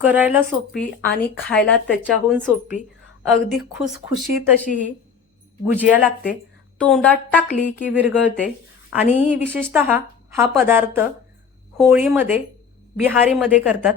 करायला सोपी आणि खायला त्याच्याहून सोपी. अगदी खुसखुशी तशी ही गुजिया लागते. तोंडात टाकली की विरघळते. आणि विशेषत हा पदार्थ होळीमध्ये बिहारीमध्ये करतात.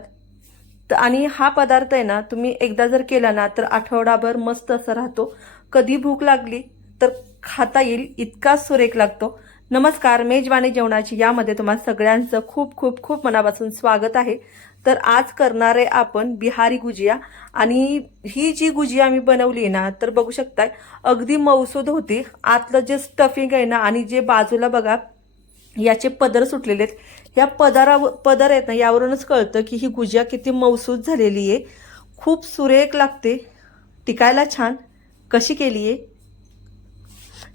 तर आणि हा पदार्थ आहे ना तुम्ही एकदा जर केला ना तर आठवडाभर मस्त असं राहतो. कधी भूक लागली तर खाता येईल इतका सुरेख लागतो. नमस्कार मेजवानी जेवणाची यामध्ये तुम्हाला सगळ्यांचं खूप खूप खूप मनापासून स्वागत आहे. तर आज करणार आहे आपण बिहारी गुजिया. आणि ही जी गुजिया मी बनवली ना तर बघू शकताय अगदी मौसूद होती. आतलं जे स्टफिंग आहे ना आणि जे बाजूला बघा याचे पदर सुटलेले आहेत. या पदरावर पदर आहेत ना यावरूनच कळतं की ही गुजिया किती मौसूद झालेली आहे. खूप सुरेख लागते. टिकायला छान. कशी केली आहे?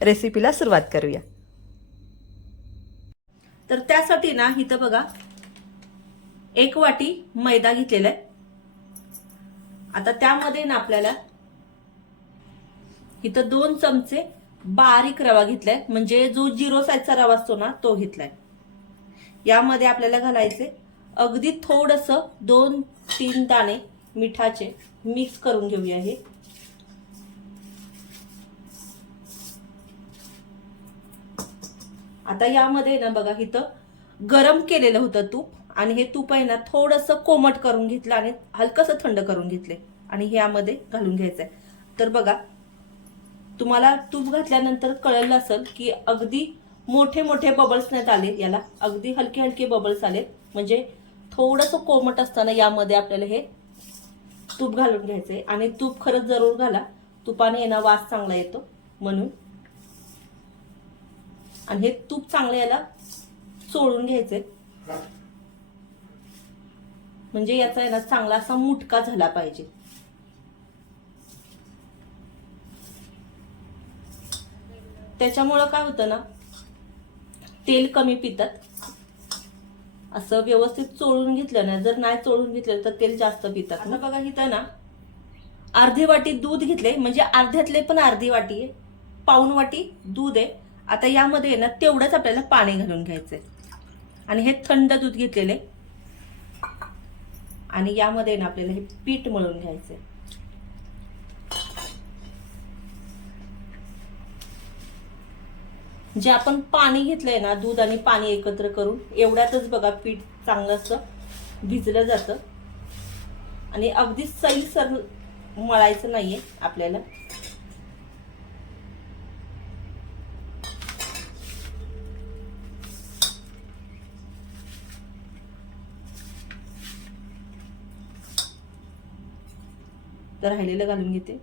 रेसिपीला सुरुवात करूया. तर त्यासाठी ना इथं बघा एक वाटी मैदा घेतलेला आहे. आता त्यामध्ये ना आपल्याला इथं दोन चमचे बारीक रवा घेतलाय. म्हणजे जो जिरो साईजचा रवा असतो ना तो घेतलाय. यामध्ये आपल्याला घालायचे अगदी थोडस दोन तीन दाणे मिठाचे मिक्स करून घेऊया हे. आता यामध्ये ना बघा इथं गरम केलेलं होतं तूप. आणि हे तूप आहे ना थोडंसं कोमट करून घेतलं आणि हलकंसं थंड करून घेतले. आणि हे यामध्ये घालून घ्यायचंय. तर बघा तुम्हाला तूप घातल्यानंतर कळलं असेल की अगदी मोठे मोठे बबल्स नाहीत आले. याला अगदी हलके हलके बबल्स आले. म्हणजे थोडंसं कोमट असताना यामध्ये आपल्याला हे तूप घालून घ्यायचंय. आणि तूप खरंच जरूर घाला. तुपाने येणं वास चांगला येतो म्हणून. आणि हे तूप चांगलं याला चोळून घ्यायचंय. म्हणजे याचा आहे ना चांगला असा मुटका झाला पाहिजे. त्याच्यामुळं काय होतं ना तेल कमी पितात. असं व्यवस्थित चोळून घेतलं ना जर नाही चोळून घेतलं तर तेल जास्त पितात आता बघा इथं ना अर्धी वाटी दूध घेतले म्हणजे अर्ध्यातले पण अर्धी वाटी आहे. पाऊन वाटी दूध आहे. आता यामध्ये आहे ना तेवढंच आपल्याला पाणी घालून घ्यायचंय. आणि हे थंड दूध घेतलेले आणि यामध्ये ना आपल्याला हे पीठ मळून घ्यायचंय. जे आपण पाणी घेतलंय ना दूध आणि पाणी एकत्र करून एवढ्यातच बघा पीठ चांगलं असं भिजलं जातं. आणि अगदी सैल सर मळायचं नाहीये आपल्याला. तर राहिलेलं घालून घेते.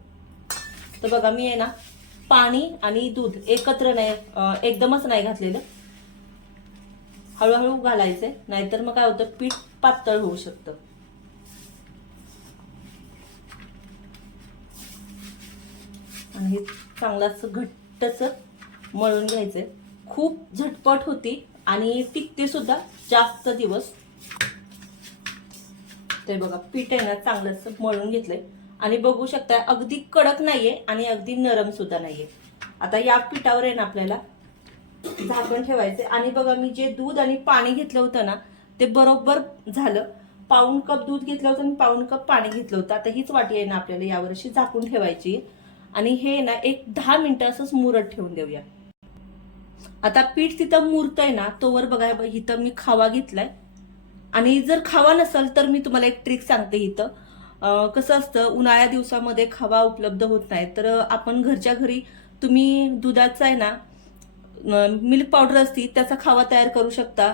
तर बघा मी आहे ना पाणी आणि दूध एकत्र नाही एकदमच नाही घातलेलं. हळूहळू घालायचंय नाहीतर मग काय होतं पीठ पातळ होऊ शकतं. आणि हे चांगलं असं घट्टच मळून घ्यायचंय. खूप झटपट होती आणि टिकते सुद्धा जास्त दिवस. ते बघा पीठ आहे ना चांगलं असं मळून घेतलंय. आणि बघू शकता अगदी कडक नाहीये आणि अगदी नरम सुद्धा नाहीये. आता या पिठावर आहे ना आपल्याला झाकण ठेवायचे आणि बघा मी जे दूध आणि पाणी घेतलं होतं ना ते बरोबर झालं. पाऊन कप दूध घेतलं होतं आणि पाऊन कप पाणी घेतलं होतं. आता हीच वाटी आहे ना आपल्याला यावर अशी झाकून ठेवायची. आणि हे ना एक दहा मिनिटं असंच मुरत ठेवून देऊया. आता पीठ तिथं मुरत आहे ना तोवर बघा इथं मी खावा घेतलाय. आणि जर खावा नसेल तर मी तुम्हाला एक ट्रिक सांगते इथं. कसं असतं उन्हाळ्या दिवसामध्ये खावा उपलब्ध होत नाही तर आपण घरच्या घरी तुम्ही दुधाचा आहे ना मिल्क पावडर असती त्याचा खावा तयार करू शकता.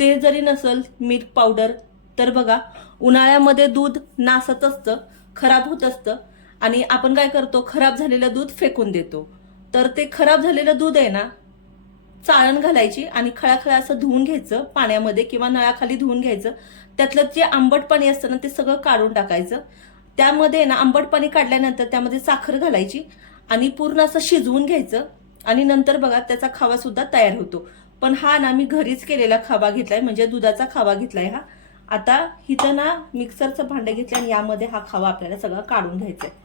ते जरी नसल मिल्क पावडर तर बघा उन्हाळ्यामध्ये दूध नासत असतं खराब होत असतं आणि आपण काय करतो खराब झालेलं दूध फेकून देतो. तर ते खराब झालेलं दूध आहे ना चाळण घालायची आणि खळाखळा असं धुवून घ्यायचं पाण्यामध्ये किंवा नळाखाली धुवून घ्यायचं. त्यातलं जे आंबट पाणी असतं ना ते सगळं काढून टाकायचं. त्यामध्ये ना आंबट पाणी काढल्यानंतर त्यामध्ये साखर घालायची आणि पूर्ण असं शिजवून घ्यायचं आणि नंतर बघा त्याचा खावा सुद्धा तयार होतो. पण हा ना मी घरीच केलेला खावा घेतलाय म्हणजे दुधाचा खावा घेतलाय हा. आता इथं ना मिक्सरचं भांडं घेतलं आणि यामध्ये हा खावा आपल्याला सगळा काढून घ्यायचा आहे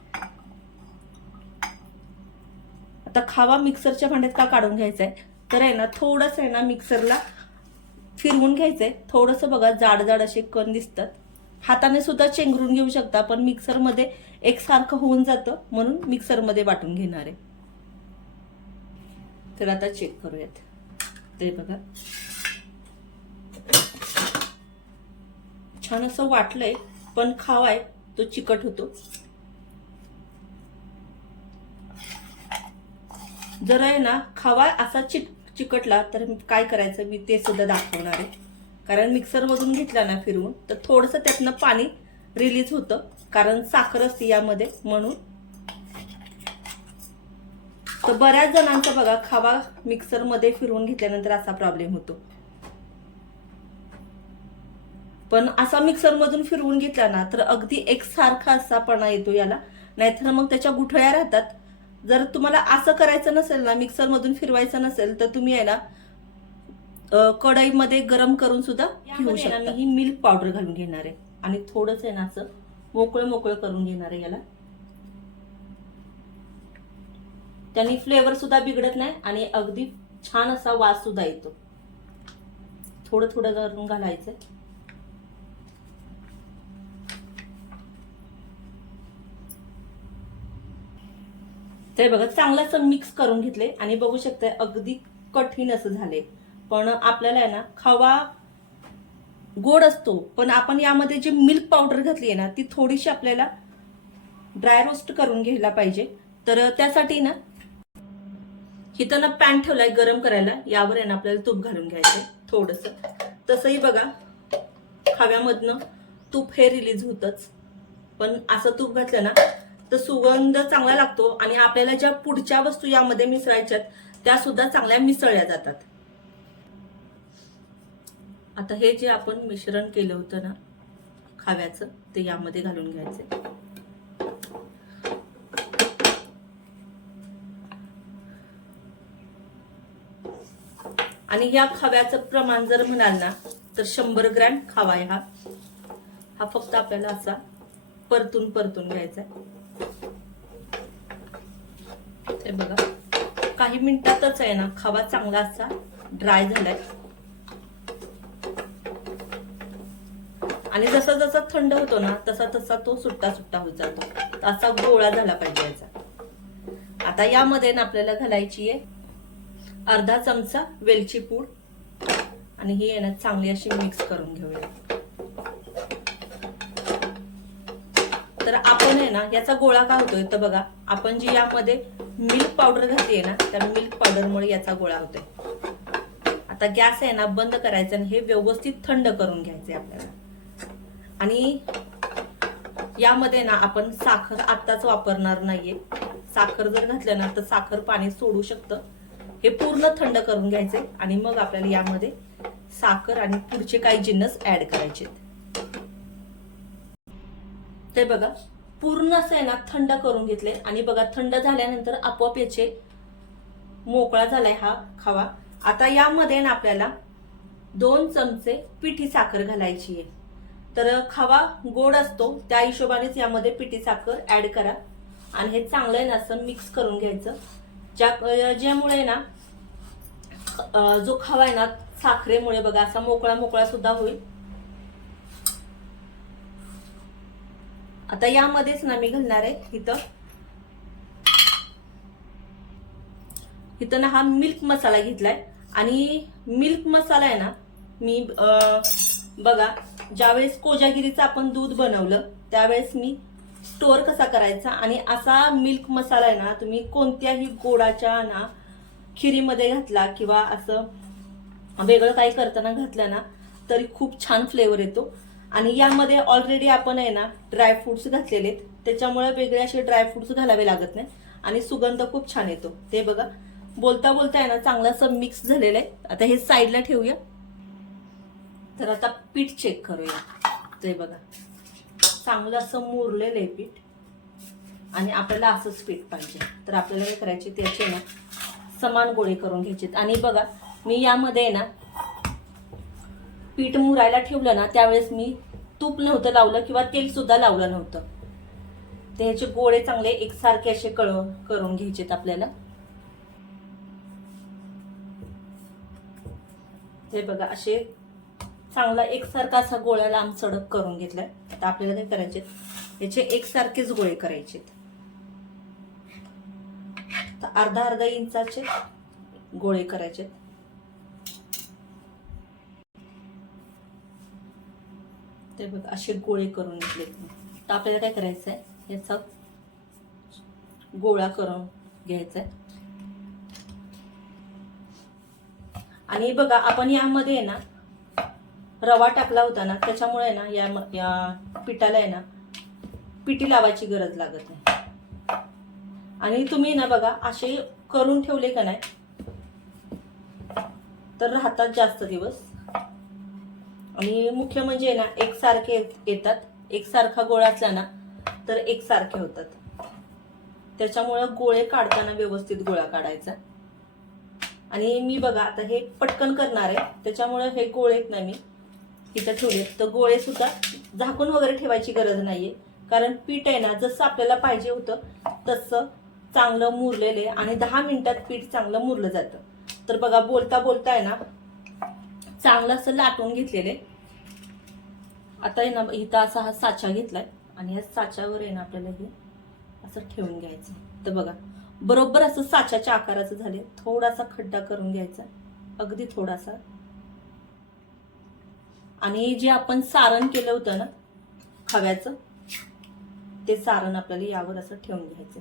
आता खावा मिक्सरच्या भांड्यात का काढून घ्यायचा आहे तर आहे ना थोडंसं आहे ना मिक्सरला फिरवून घ्यायचंय. थोडंसं बघा जाड जाड असे कण दिसतात. हाताने सुद्धा चेंगरून घेऊ शकता पण मिक्सरमध्ये एकसारखं होऊन जातं म्हणून मिक्सरमध्ये वाटून घेणार आहे. तर आता चेक करूयात. ते बघा. छान असं वाटलंय पण खावाय तो चिकट होतो. जर आहे ना खावा असा चिक चिकटला तर काय करायचं मी ते सुद्धा दाखवणार आहे. कारण मिक्सरमधून घेतला ना फिरवून तर थोडंसं त्यातनं पाणी रिलीज होतं. कारण साखर असते यामध्ये म्हणून. तर बऱ्याच जणांचा बघा खावा मिक्सरमध्ये फिरवून घेतल्यानंतर असा प्रॉब्लेम होतो. पण असा मिक्सरमधून फिरवून घेतला ना तर अगदी एकसारखा असा पणा येतो याला. नाहीतर मग त्याच्या गुठळ्या राहतात. जर तुम्हाला असं करायचं नसेल ना मिक्सरमधून फिरवायचं नसेल तर तुम्ही आहे ना कढईमध्ये गरम करून सुद्धा घेऊ शकता. मी ही मिल्क पावडर घालून घेणार आहे. आणि थोडंच आहे ना असं मोकळं मोकळं करून घेणार आहे याला. त्यांनी फ्लेवर सुद्धा बिघडत नाही आणि अगदी छान असा वास सुद्धा येतो. थोडं थोडं करून घालायचं. ते बघा चांगलं असं मिक्स करून घेतले आणि बघू शकताय अगदी कठीण असं झाले. पण आपल्याला आहे ना खवा गोड असतो पण आपण यामध्ये जी मिल्क पावडर घातली आहे ना ती थोडीशी आपल्याला ड्राय रोस्ट करून घ्यायला पाहिजे. तर त्यासाठी ना इथं ना पॅन ठेवलाय गरम करायला. यावर आहे ना आपल्याला तूप घालून घ्यायचंय थोडस. तसंही बघा खव्यामधनं तूप हे रिलीज होतच. पण असं तूप घातलं ना तर सुगंध चांगला लागतो आणि आपल्याला ज्या पुढच्या वस्तू यामध्ये मिसळायच्यात त्या सुद्धा चांगल्या मिसळल्या जातात. आता हे जे आपण मिश्रण केलं होतं ना खाव्याचं ते यामध्ये घालून घ्यायचं. आणि या खव्याचं प्रमाण जर म्हणाल ना तर शंभर ग्रॅम खावा आहे हा. हा फक्त आपल्याला असा परतून परतून घ्यायचा हे बघा. काही मिनिटातच आहे ना खवा चांगला असा ड्राय झालाय. आणि जसा जसा थंड होतो ना तसा तसा तो सुट्टा सुट्टा होत जातो. असा गोळा झाला पाहिजे याचा. आता यामध्ये ना आपल्याला घालायची आहे अर्धा चमचा वेलची पूड. आणि ही आहे ना चांगली अशी मिक्स करून घेऊया तर आपण आहे ना याचा गोळा का होतोय? तर बघा आपण जी यामध्ये मिल्क पावडर घातली ना त्या मिल्क पावडरमुळे याचा गोळा होतोय. आता गॅस आहे ना बंद करायचा आणि हे व्यवस्थित थंड करून घ्यायचे आपल्याला. आणि यामध्ये ना आपण साखर आत्ताच वापरणार नाहीये. साखर जर घातलं ना तर साखर पाणी सोडू शकतं. हे पूर्ण थंड करून घ्यायचे आणि मग आपल्याला यामध्ये साखर आणि पुढचे काही जिन्नस ऍड करायचे ते बघा पूर्ण असं आहे ना थंड करून घेतले. आणि बघा थंड झाल्यानंतर आपोआप याचे मोकळा झालाय हा खावा. आता यामध्ये ना आपल्याला दोन चमचे पिठी साखर घालायची आहे. तर खावा गोड असतो त्या हिशोबानेच यामध्ये पिठी साखर ऍड करा. आणि हे चांगलं आहे ना असं मिक्स करून घ्यायचं. ज्या ज्यामुळे ना जो खावा आहे ना साखरेमुळे बघा असा मोकळा मोकळा सुद्धा होईल. आता यामध्येच ना मी घालणार आहे इथं. इथं ना हा मिल्क मसाला घेतलाय. आणि मिल्क मसाला आहे ना मी बघा ज्यावेळेस कोजागिरीचं आपण दूध बनवलं त्यावेळेस मी स्टोअर कसा करायचा आणि असा मिल्क मसाला आहे ना तुम्ही कोणत्याही गोडाच्या ना खिरीमध्ये घातला किंवा असं वेगळं काही करताना घातलं ना तरी खूप छान फ्लेवर येतो. आणि यामध्ये ऑलरेडी आपण आहे ना ड्रायफ्रुट्स घातलेले आहेत त्याच्यामुळे वेगळे असे ड्रायफ्रुट्स घालावे लागत नाही आणि सुगंध खूप छान येतो. ते बघा. बोलता बोलता आहे ना चांगलं असं मिक्स झालेलं आहे. आता हे साईडला ठेवूया. तर आता पीठ चेक करूया. ते बघा. चांगलं असं मुरलेलं आहे पीठ. आणि आपल्याला असंच पीठ पाहिजे. तर आपल्याला काय करायचे त्याचे ना समान गोळे करून घ्यायचे आणि बघा मी यामध्ये आहे ना पीठ मुरायला ठेवलं ना त्यावेळेस मी तूप नव्हतं लावलं किंवा तेल सुद्धा लावलं नव्हतं. ते ह्याचे गोळे चांगले एकसारखे असे कळ करून घ्यायचेत आपल्याला. हे बघा असे चांगला एकसारखा असा गोळ्या लांब सडक करून घेतलाय. आता आपल्याला काय करायचे याचे एकसारखेच गोळे करायचे तर अर्धा अर्धा इंचाचे गोळे करायचे ते बघ असे गोळे करून घेतले. तर आपल्याला काय करायचं आहे याचा गोळा करून घ्यायचा आहे आणि बघा आपण यामध्ये आहे ना रवा टाकला होता ना त्याच्यामुळे ना या या पिठाला आहे ना पिठी लावायची गरज लागत नाही. आणि तुम्ही ना बघा असे करून ठेवले का नाही तर राहतात जास्त दिवस. आणि मुख्य म्हणजे ना एकसारखे येत- येतात. एकसारखा गोळा असला ना तर एकसारखे होतात. त्याच्यामुळं गोळे काढताना व्यवस्थित गोळा काढायचा. आणि मी बघा आता हे पटकन करणार आहे. त्याच्यामुळं हे गोळे ना मी इथं ठेवले तर गोळे सुद्धा झाकून वगैरे ठेवायची गरज नाहीये. कारण पीठ आहे ना जसं आपल्याला पाहिजे होतं तसं चांगलं मुरलेलं आहे आणि दहा मिनिटात पीठ चांगलं मुरलं जातं. तर बघा बोलता बोलता आहे ना चांगलं असं लाटून घेतलेले. आता आहे ना इथं असा हा साचा घेतलाय आणि या साच्यावर आहे ना आपल्याला हे असं ठेवून घ्यायचं. तर बघा बरोबर असं साच्याच्या आकाराचं झाले थोडासा खड्डा करून घ्यायचा. अगदी थोडासा. आणि जे आपण सारण केलं होतं ना खव्याचं ते सारण आपल्याला यावर असं ठेवून घ्यायचं.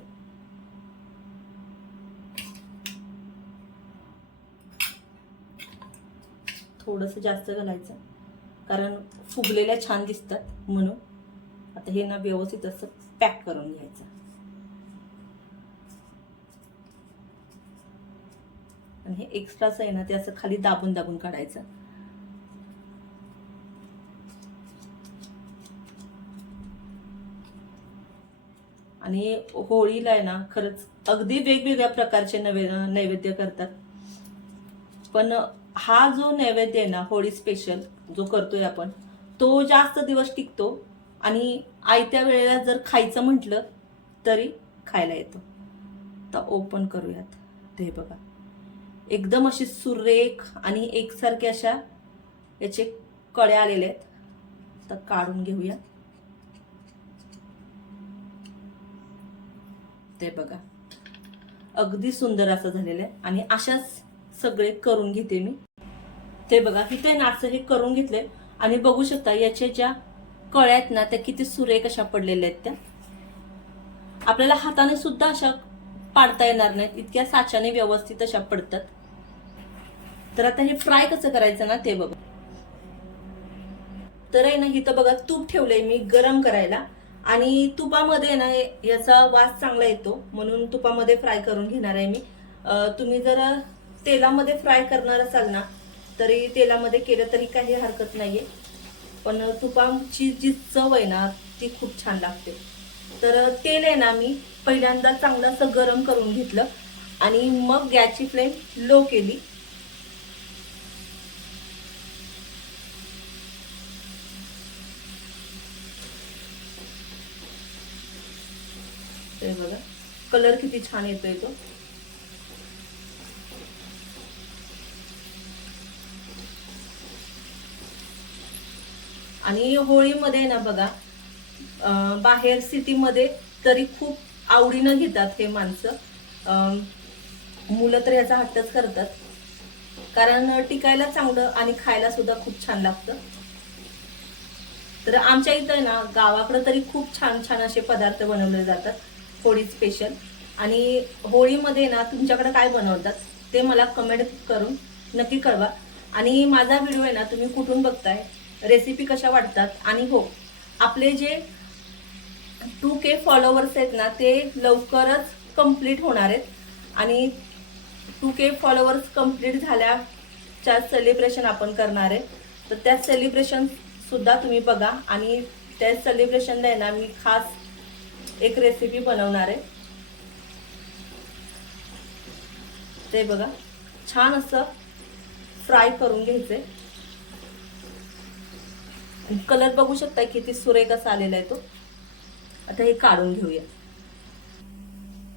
थोडस जास्त घालायचं. कारण फुगलेल्या छान दिसतात म्हणून. आता हे ना व्यवस्थित असं पॅक करून घ्यायचं. आणि हे एक्स्ट्राचं आहे ना ते असं खाली दाबून दाबून काढायचं. आणि होळीला आहे ना खरंच अगदी वेगवेगळ्या प्रकारचे नवे नैवेद्य करतात. पण हा जो नैवेद्य आहे ना होळी स्पेशल जो करतोय आपण तो जास्त दिवस टिकतो आणि आयत्या वेळेला जर खायचं म्हटलं तरी खायला येतो. तर ओपन करूयात. ते बघा. एकदम अशी सुरेख आणि एकसारखे अशा याचे कळे आलेले आहेत. तर काढून घेऊया ते बघा. अगदी सुंदर असं झालेलं आहे. आणि अशाच सगळे करून घेते मी. ते बघा इथे ना असं हे करून घेतलंय. आणि बघू शकता याच्या ज्या कळ्या आहेत ना त्या किती सुरेख अशा पडलेल्या आहेत त्या. आपल्याला हाताने सुद्धा अशा पाडता येणार नाहीत. इतक्या साच्याने व्यवस्थित अशा पडतात. तर आता हे फ्राय कसं करायचं ना ते बघा. तर आहे ना इथं बघा तूप ठेवलंय मी गरम करायला. आणि तुपामध्ये ना याचा वास चांगला येतो. म्हणून तुपामध्ये फ्राय करून घेणार आहे मी. तुम्ही जर तेलामध्ये फ्राय करणार असाल ना तरी तेलामध्ये केलं तरी काही हरकत नाहीये. पण तुपाची जी चव आहे ना ती खूप छान लागते. तर तेल आहे ना मी पहिल्यांदा चांगलं असं गरम करून घेतलं आणि मग गॅसची फ्लेम लो केली. ते बघा कलर किती छान येतोय तो. आणि होळीमध्ये ना बघा बाहेर सिटीमध्ये तरी खूप आवडीनं घेतात हे माणसं. मुलं तर याचा हट्टच करतात. कारण टिकायला चांगलं आणि खायला सुद्धा खूप छान लागतं. तर आमच्या इथं आहे ना गावाकडं तरी खूप छान छान असे पदार्थ बनवले जातात होळी स्पेशल आणि होळीमध्ये ना तुमच्याकडे काय बनवतात ते मला कमेंट करून नक्की कळवा. आणि माझा व्हिडिओ आहे ना तुम्ही कुठून बघताय रेसिपी कशा वाटतात? आणि हो आपले जे टू के फॉलोवर्स आहेत ना ते लवकरच कंप्लीट होणार आहेत. आणि टू के फॉलोवर्स कंप्लीट झाल्याच्या सेलिब्रेशन आपण करणार आहे. तर त्या सेलिब्रेशनसुद्धा तुम्ही बघा. आणि त्या सेलिब्रेशनला आहे ना मी खास एक रेसिपी बनवणार आहे. ते बघा. छान असं फ्राय करून घ्यायचंय. कलर बघू शकता किती सुरेख असा आलेला आहे तो. आता हे काढून घेऊया.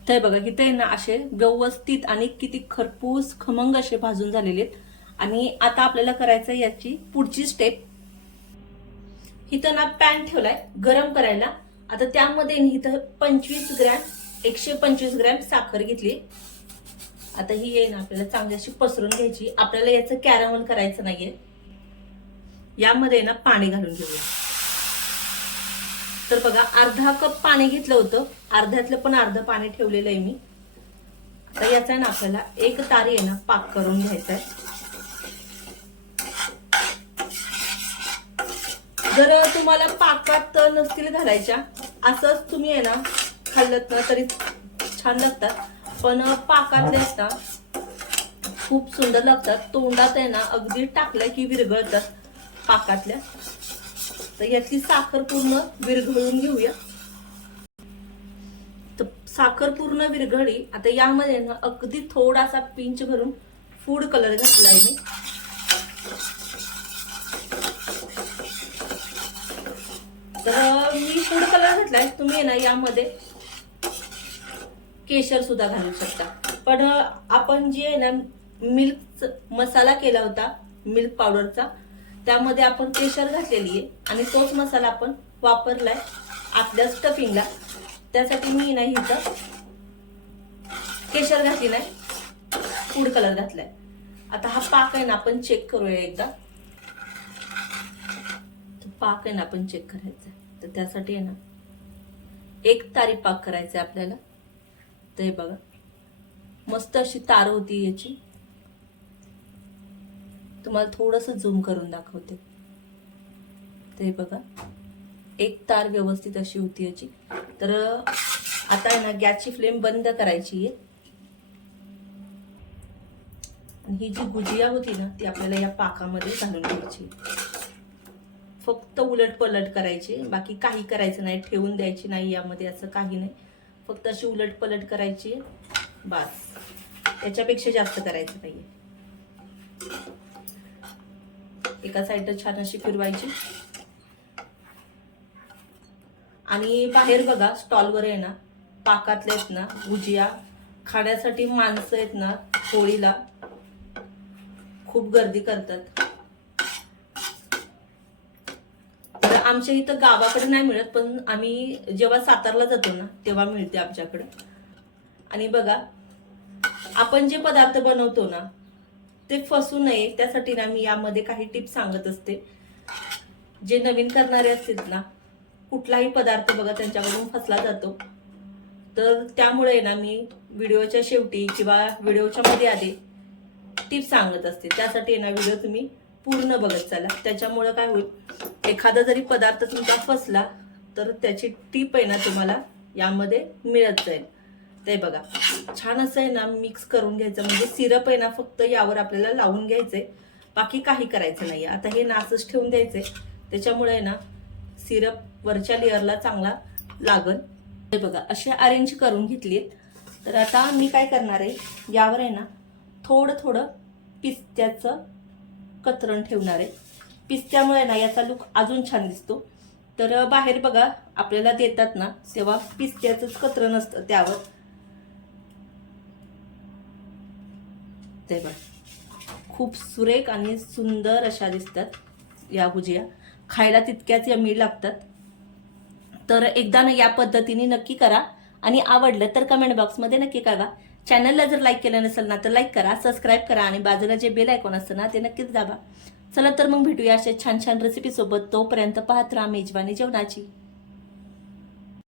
तर बघा इथे ना असे व्यवस्थित आणि किती खरपूस खमंग असे भाजून झालेले आहेत. आणि आता आपल्याला करायचं याची पुढची स्टेप इथं ना पॅन ठेवलाय गरम करायला. आता त्यामध्ये ना इथं पंचवीस ग्रॅम एकशे पंचवीस ग्रॅम साखर घेतली. आता ही आहे ना आपल्याला चांगली अशी पसरून घ्यायची. आपल्याला याचं कॅरमल करायचं नाहीये. यामध्ये ना पाणी घालून घेऊया. तर बघा अर्धा कप पाणी घेतलं होतं. अर्ध्यातलं पण अर्ध पाणी ठेवलेलं आहे मी. तर याचा ना आपल्याला एक तारी आहे ना पाक करून घ्यायचा आहे जर तुम्हाला पाकात नसतील घालायच्या असंच तुम्ही आहे ना खाल्लं ना तरी छान लागतात. पण पाकातले असतात खूप सुंदर लागतात. तोंडात आहे ना अगदी टाकल्या की विरघळतात. पाकातल्या. तर यातली साखर पूर्ण विरघळून घेऊया. तर साखर पूर्ण विरघळी आता यामध्ये ना अगदी थोडासा पिंच भरून फूड कलर घातलाय मी. तर मी फूड कलर घातलाय. तुम्ही आहे ना यामध्ये केशर सुद्धा घालू शकता. पण आपण जे आहे ना मिल्क मसाला केला होता मिल्क पावडरचा त्यामध्ये आपण केशर घातलेली आहे आणि तोच मसाला आपण वापरलाय आपल्या स्टफिंगला त्यासाठी मी नाही इथं केशर घातली नाही फूड कलर घातलाय. आता हा पाक आहे ना आपण चेक करूया एकदा. पाक आहे ना आपण चेक करायचा आहे. तर त्यासाठी आहे ना एक तारी पाक करायचा आहे आपल्याला. तर हे बघा मस्त अशी तार होती याची. तुम्हाला थोडंसं झूम करून दाखवते. ते बघा. एक तार व्यवस्थित अशी होती याची. तर आता आहे ना गॅसची फ्लेम बंद करायची आहे. आणि ही जी गुजिया होती ना ती आपल्याला या पाकामध्ये घालून घ्यायची. फक्त उलट पलट करायची. बाकी काही करायचं नाही. ठेवून द्यायची नाही यामध्ये असं काही नाही. फक्त अशी उलट पलट करायची. बस. त्याच्यापेक्षा जास्त करायचं नाहीये. एका साईडला छान अशी फिरवायची. आणि बाहेर बघा स्टॉलवर आहे ना पाकातले आहेत ना भुजिया खाण्यासाठी माणसं आहेत ना होळीला खूप गर्दी करतात. तर आमच्या इथं गावाकडे नाही मिळत पण आम्ही जेव्हा सातारला जातो ना तेव्हा मिळते आमच्याकडे. आणि बघा आपण जे पदार्थ बनवतो ना ते फसू नये त्यासाठी ना मी यामध्ये काही टिप्स सांगत असते. जे नवीन करणारे असतील ना कुठलाही पदार्थ बघा त्यांच्याकडून फसला जातो. तर त्यामुळे ना मी व्हिडिओच्या शेवटी किंवा व्हिडिओच्या मध्ये आधी टिप्स सांगत असते. त्यासाठी ना व्हिडिओ तुम्ही पूर्ण बघत चला. त्याच्यामुळं काय होईल एखादा जरी पदार्थ तुमचा फसला तर त्याची टीप आहे ना तुम्हाला यामध्ये मिळत जाईल. ते बघा. छान असं आहे ना मिक्स करून घ्यायचं. म्हणजे सिरप आहे ना फक्त यावर आपल्याला लावून घ्यायचंय बाकी काही करायचं नाही. आता हे नासच ठेवून द्यायचंय त्याच्यामुळे आहे ना सिरप वरच्या लेअरला चांगला लागल. हे बघा असे अरेंज करून घेतलीत. तर आता मी काय करणार आहे यावर आहे ना थोडं थोडं पिस्त्याचं कतरण ठेवणार आहे. पिस्त्यामुळे ना याचा लुक अजून छान दिसतो. तर बाहेर बघा आपल्याला देतात ना तेव्हा पिस्त्याचंच कतरण असतं त्यावर. दिसतंय बघ. खूप सुरेख आणि सुंदर अशा दिसतात या भुजिया. खायला तितक्याच यमी लागतात. तर एकदा ना या पद्धतीने नक्की करा. आणि आवडलं तर कमेंट बॉक्समध्ये नक्की कळवा. चॅनलला जर लाईक केलं नसेल ना तर लाईक करा सबस्क्राईब करा आणि बाजूला जे बेल ऐकून असतं ना ते नक्कीच दाबा. चला तर मग भेटूया अशा छान छान रेसिपी सोबत. तोपर्यंत पाहत राहा मेजवानी जेवणाची.